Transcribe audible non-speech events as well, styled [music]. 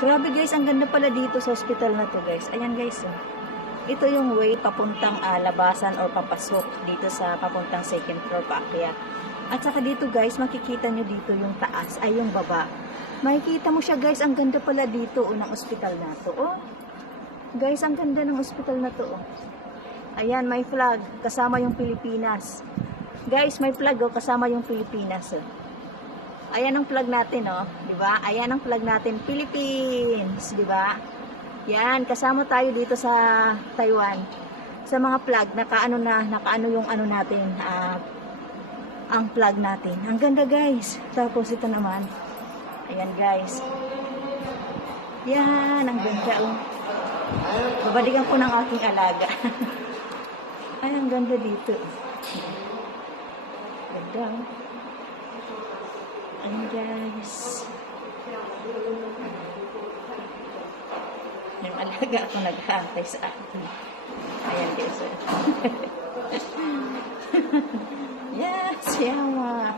Grabe guys, ang ganda pala dito sa hospital na to guys. Ayan guys, oh. Ito yung way papuntang ah, labasan or papasok dito sa papuntang second floor paakyat. At saka dito guys, makikita nyo dito yung taas, ay yung baba. Makikita mo siya guys, ang ganda pala dito oh, ng hospital na to. Oh. Guys, ang ganda ng hospital na to. Oh. Ayan, may flag, kasama yung Pilipinas. Guys, may flag oh, kasama yung Pilipinas. Oh. Ayan ang flag natin, oh. 'Di ba? Ayan ang flag natin, Philippines, 'di ba? Yan, kasama tayo dito sa Taiwan. Sa mga flag, nakaano na, nakaano yung ano natin, ah, ang flag natin. Ang ganda, guys. Tapos ito naman. Ayan, guys. Yan, ang ganda, oh. Babalikan ko ng aking alaga. [laughs] Ay, ang ganda dito. Ganda, oh. Ayan guys. Yung alaga ako nag-aantay sa akin. Ayan guys. oh. [laughs] yes, yama.